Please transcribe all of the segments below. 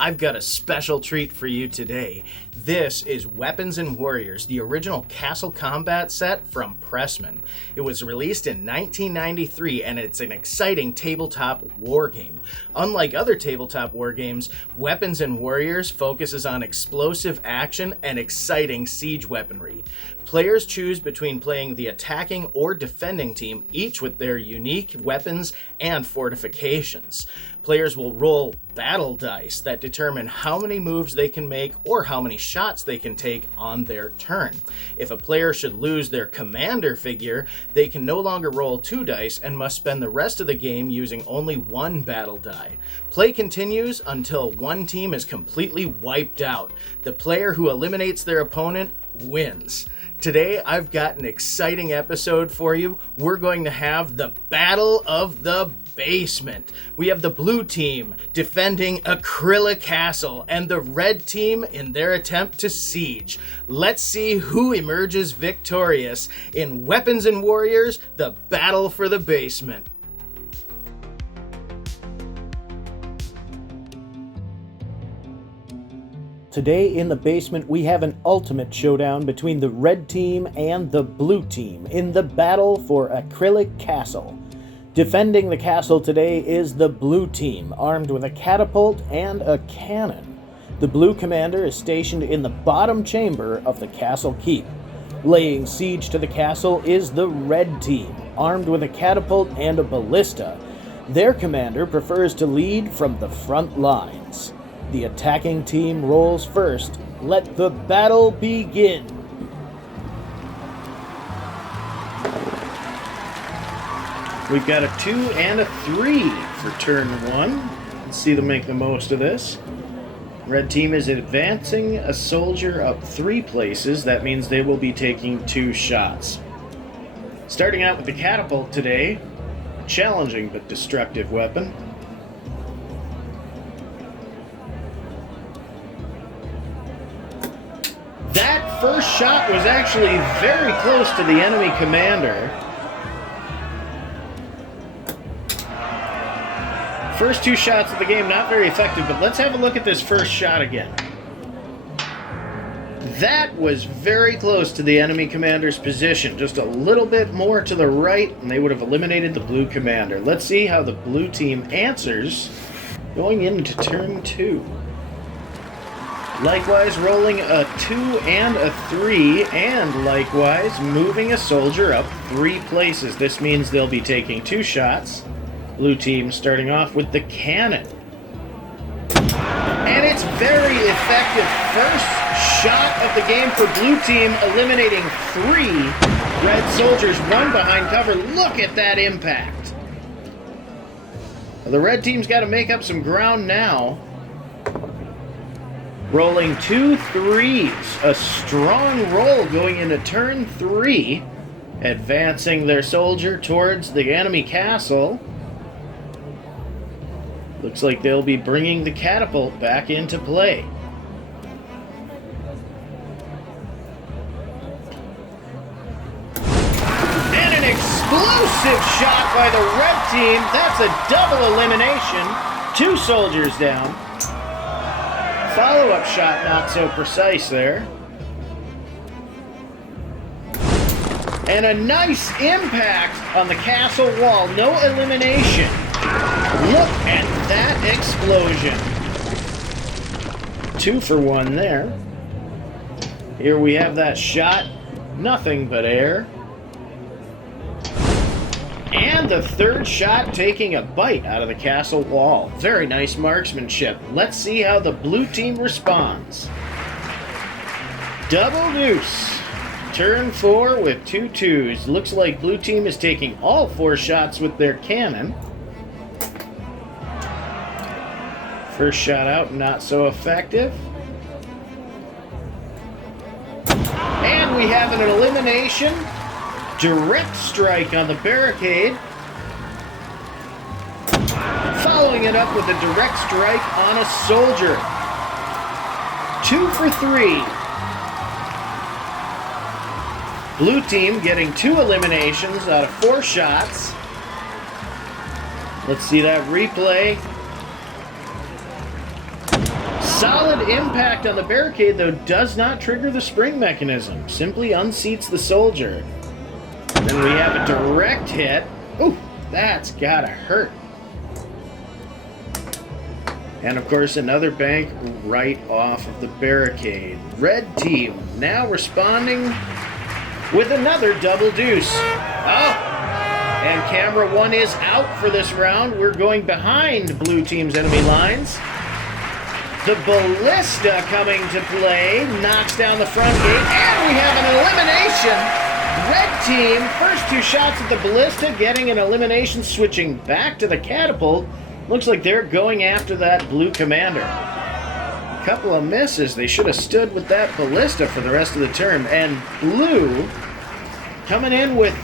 I've got a special treat for you today. This is Weapons and Warriors, the original Castle Combat set from Pressman. It was released in 1993 and it's an exciting tabletop war game. Unlike other tabletop war games, Weapons and Warriors focuses on explosive action and exciting siege weaponry. Players choose between playing the attacking or defending team, each with their unique weapons and fortifications. Players will roll battle dice that determine how many moves they can make or how many shots they can take on their turn. If a player should lose their commander figure, they can no longer roll 2 dice and must spend the rest of the game using only 1 battle die. Play continues until one team is completely wiped out. The player who eliminates their opponent wins. Today, I've got an exciting episode for you. We're going to have the Battle of the Basement. We have the blue team defending Acryli Castle and the red team in their attempt to siege. Let's see who emerges victorious in Weapons and Warriors, the Battle for the Basement. Today in the basement, we have an ultimate showdown between the red team and the blue team in the battle for Acryli Castle. Defending the castle today is the blue team, armed with a catapult and a cannon. The blue commander is stationed in the bottom chamber of the castle keep. Laying siege to the castle is the red team, armed with a catapult and a ballista. Their commander prefers to lead from the front lines. The attacking team rolls first. Let the battle begin. We've got a 2 and a 3 for turn 1. Let's see them make the most of this. Red team is advancing a soldier up 3 places. That means they will be taking 2 shots. Starting out with the catapult today. Challenging but destructive weapon. That first shot was actually very close to the enemy commander. First 2 shots of the game, not very effective, but let's have a look at this first shot again. That was very close to the enemy commander's position, just a little bit more to the right, and they would have eliminated the blue commander. Let's see how the blue team answers going into turn 2. Likewise, rolling a 2 and a 3, and likewise moving a soldier up 3 places. This means they'll be taking 2 shots. Blue team starting off with the cannon. And it's very effective. First shot of the game for blue team, eliminating 3 red soldiers, 1 behind cover. Look at that impact. Well, the red team's got to make up some ground now. Rolling 2 3s. A strong roll going into turn 3. Advancing their soldier towards the enemy castle. Looks like they'll be bringing the catapult back into play. And an explosive shot by the red team. That's a double elimination. 2 soldiers down. Follow-up shot not so precise there. And a nice impact on the castle wall. No elimination. Look at that explosion. 2 for 1 there. Here we have that shot. Nothing but air. And the third shot taking a bite out of the castle wall. Very nice marksmanship. Let's see how the blue team responds. Double deuce. Turn 4 with 2 2s. Looks like blue team is taking all 4 shots with their cannon. First shot out, not so effective. And we have an elimination. Direct strike on the barricade. Following it up with a direct strike on a soldier. 2 for 3. Blue team getting 2 eliminations out of 4 shots. Let's see that replay. Solid impact on the barricade, though, does not trigger the spring mechanism. Simply unseats the soldier. Then we have a direct hit. Ooh, that's gotta hurt. And of course, another bank right off of the barricade. Red team now responding with another double deuce. Oh! And camera 1 is out for this round. We're going behind blue team's enemy lines. The ballista coming to play, knocks down the front gate, and we have an elimination. Red team, first 2 shots at the ballista, getting an elimination, switching back to the catapult. Looks like they're going after that blue commander. A couple of misses. They should have stood with that ballista for the rest of the turn. And blue coming in with...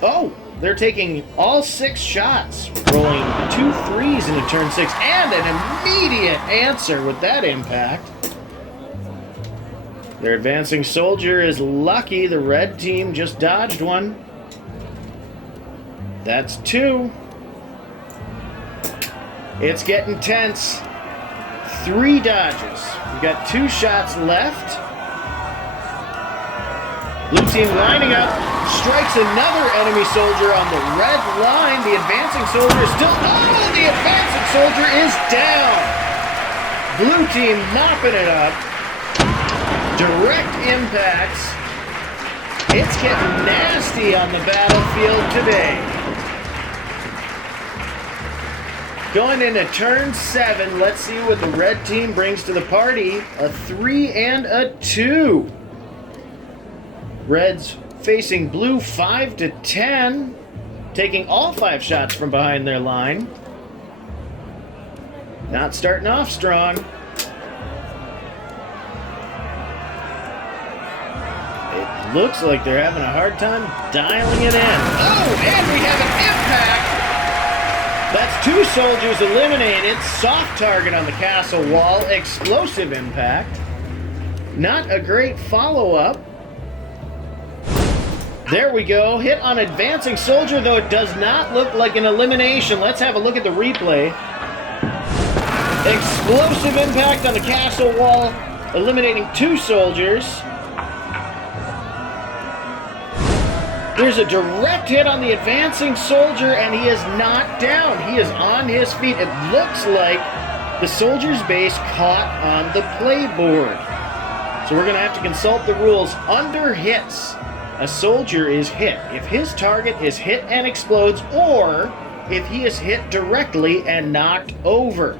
Oh, they're taking all 6 shots. Rolling 2 threes into turn 6. And an immediate answer with that impact. Their advancing soldier is lucky. The red team just dodged one. That's 2. It's getting tense. 3 dodges. We've got 2 shots left. Blue team lining up. Strikes another enemy soldier on the red line. The advancing soldier is still... Oh, the advancing soldier is down. Blue team mopping it up. Direct impacts. It's getting nasty on the battlefield today. Going into turn 7, let's see what the red team brings to the party. A 3 and a 2. Reds facing blue 5 to 10, taking all 5 shots from behind their line. Not starting off strong. It looks like they're having a hard time dialing it in. Oh, and we have an impact! That's 2 soldiers eliminated. Soft target on the castle wall. Explosive impact. Not a great follow-up. There we go. Hit on advancing soldier, though it does not look like an elimination. Let's have a look at the replay. Explosive impact on the castle wall, eliminating 2 soldiers. There's a direct hit on the advancing soldier, and he is not down. He is on his feet. It looks like the soldier's base caught on the playboard. So we're going to have to consult the rules. Under hits, a soldier is hit if his target is hit and explodes, or if he is hit directly and knocked over.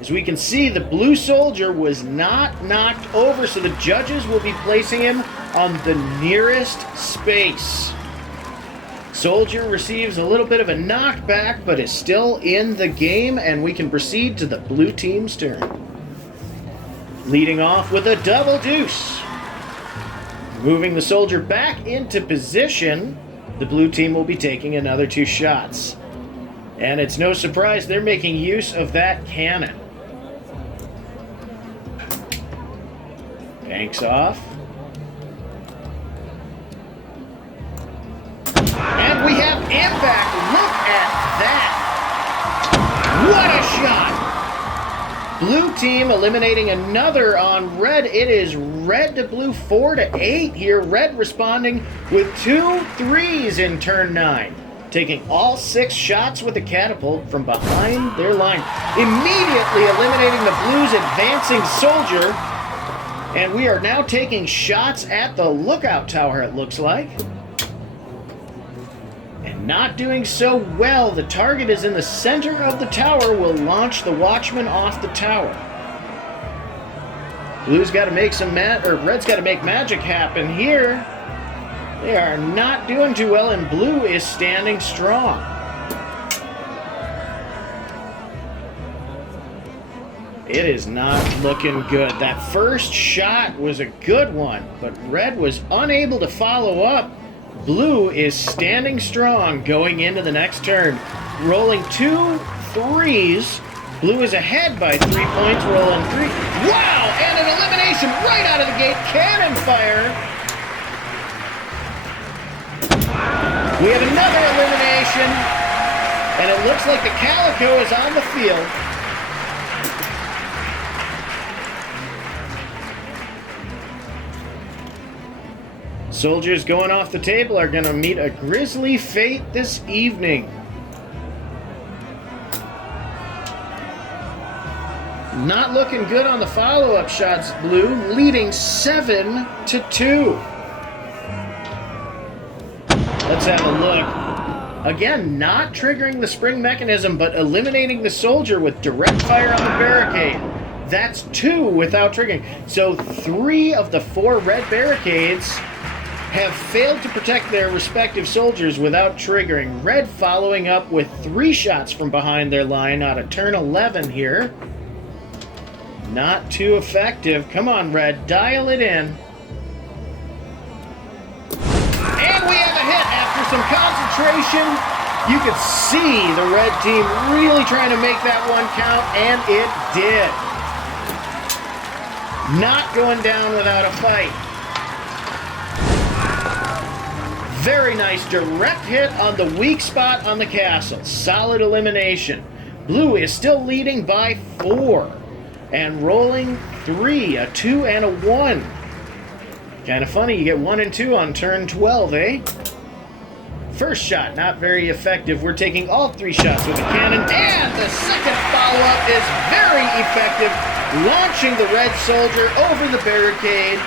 As we can see, the blue soldier was not knocked over, so the judges will be placing him on the nearest space. Soldier receives a little bit of a knockback, but is still in the game, and we can proceed to the blue team's turn. Leading off with a double deuce. Moving the soldier back into position, the blue team will be taking another 2 shots. And it's no surprise they're making use of that cannon. Banks off. And we have impact. Look at that. What a shot. Blue team eliminating another on red. It is red to blue 4 to 8 here. Red responding with 2 threes in turn 9. Taking all 6 shots with the catapult from behind their line. Immediately eliminating the blue's advancing soldier. And we are now taking shots at the lookout tower, it looks like. And not doing so well. The target is in the center of the tower. Will launch the watchman off the tower. Blue's got to make red's got to make magic happen here. They are not doing too well, and blue is standing strong. It is not looking good. That first shot was a good one, but red was unable to follow up. Blue is standing strong going into the next turn. Rolling 2 threes. Blue is ahead by 3 points, rolling 3. Wow! And an elimination right out of the gate. Cannon fire. We have another elimination. And it looks like the Calico is on the field. Soldiers going off the table are going to meet a grisly fate this evening. Not looking good on the follow-up shots, Blue, leading 7-2. Let's have a look. Again, not triggering the spring mechanism, but eliminating the soldier with direct fire on the barricade. That's 2 without triggering. So 3 of the 4 red barricades have failed to protect their respective soldiers without triggering. Red following up with 3 shots from behind their line out of turn 11 here. Not too effective. Come on, Red, dial it in. And we have a hit after some concentration. You could see the red team really trying to make that one count, and it did. Not going down without a fight. Very nice direct hit on the weak spot on the castle. Solid elimination. Blue is still leading by 4 and rolling 3, a 2 and a 1. Kind of funny, you get 1 and 2 on turn 12, eh? First shot, not very effective. We're taking all 3 shots with the cannon, and the second follow-up is very effective, launching the red soldier over the barricade.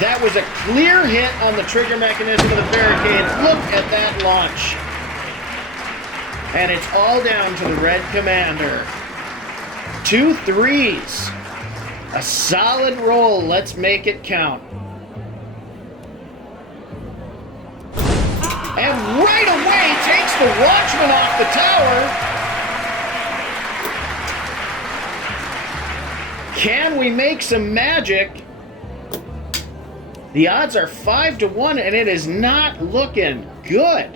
That was a clear hit on the trigger mechanism of the barricade. Look at that launch. And it's all down to the red commander. 2 3s. A solid roll. Let's make it count. And right away takes the watchman off the tower. Can we make some magic? The odds are 5-1, and it is not looking good.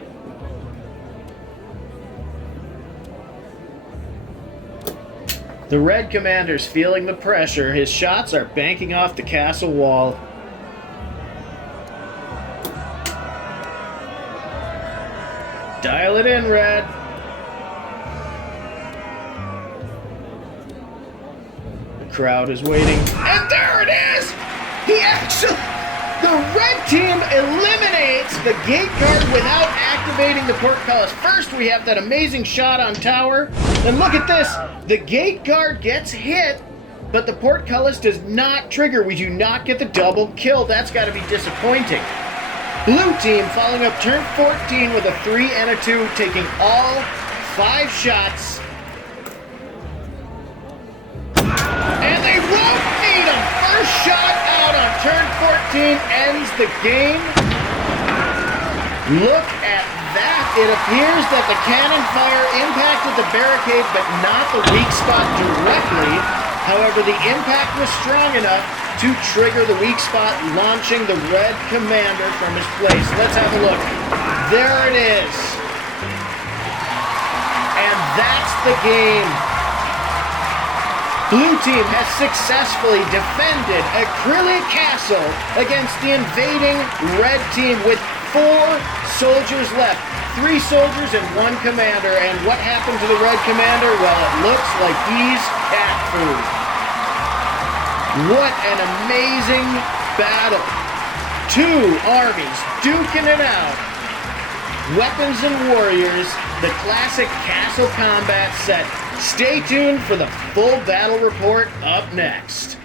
The red commander's feeling the pressure. His shots are banking off the castle wall. Dial it in, Red. The crowd is waiting. And there it is! The red team eliminates the gate guard without activating the portcullis. First, we have that amazing shot on tower. And look at this. The gate guard gets hit, but the portcullis does not trigger. We do not get the double kill. That's got to be disappointing. Blue team following up turn 14 with a 3 and a 2, taking all 5 shots. And they won't need them. First shot out on turn 14 ends the game. Look at that. It appears that the cannon fire impacted the barricade, but not the weak spot directly. However, the impact was strong enough to trigger the weak spot, launching the red commander from his place. Let's have a look. There it is. And that's the game. Blue team has successfully defended Acryli Castle against the invading red team with 4 soldiers left. 3 soldiers and 1 commander. And what happened to the red commander? Well, it looks like he's cat food. What an amazing battle. 2 armies duking it out. Weapons and Warriors, the classic castle combat set. Stay tuned for the full battle report up next.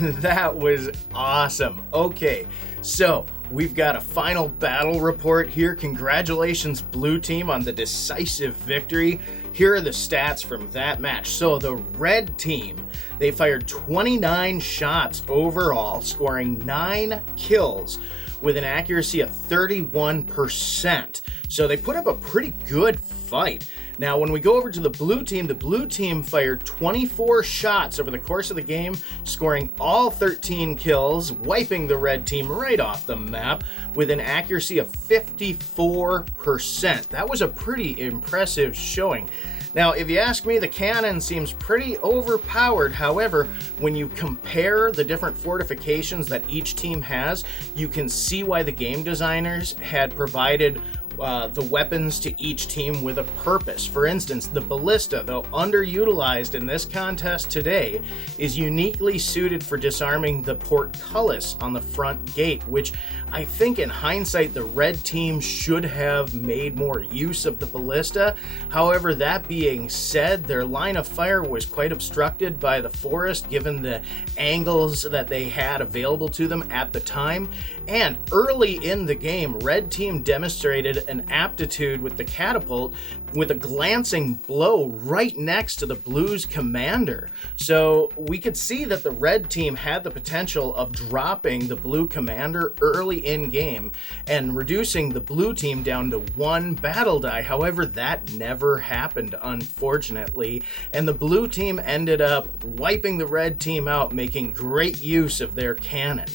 That was awesome. Okay, so we've got a final battle report here. Congratulations, Blue team, on the decisive victory. Here are the stats from that match. So the red team, they fired 29 shots overall, scoring 9 kills with an accuracy of 31%. So they put up a pretty good fight. Now, when we go over to the blue team fired 24 shots over the course of the game, scoring all 13 kills, wiping the red team right off the map with an accuracy of 54%. That was a pretty impressive showing. Now, if you ask me, the cannon seems pretty overpowered. However, when you compare the different fortifications that each team has, you can see why the game designers had provided the weapons to each team with a purpose. For instance, the ballista, though underutilized in this contest today, is uniquely suited for disarming the portcullis on the front gate, which I think in hindsight the red team should have made more use of the ballista. However, that being said, their line of fire was quite obstructed by the forest given the angles that they had available to them at the time. And early in the game, red team demonstrated an aptitude with the catapult with a glancing blow right next to the blue's commander. So we could see that the red team had the potential of dropping the blue commander early in game and reducing the blue team down to 1 battle die. However, that never happened, unfortunately, and the blue team ended up wiping the red team out, making great use of their cannon.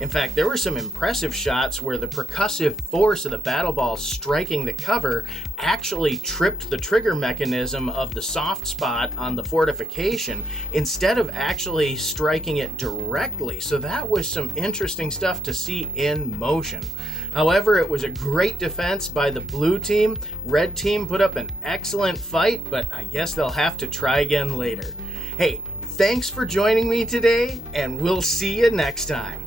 In fact, there were some impressive shots where the percussive force of the battle ball striking the cover actually tripped the trigger mechanism of the soft spot on the fortification instead of actually striking it directly. So that was some interesting stuff to see in motion. However, it was a great defense by the blue team. Red team put up an excellent fight, but I guess they'll have to try again later. Hey, thanks for joining me today, and we'll see you next time.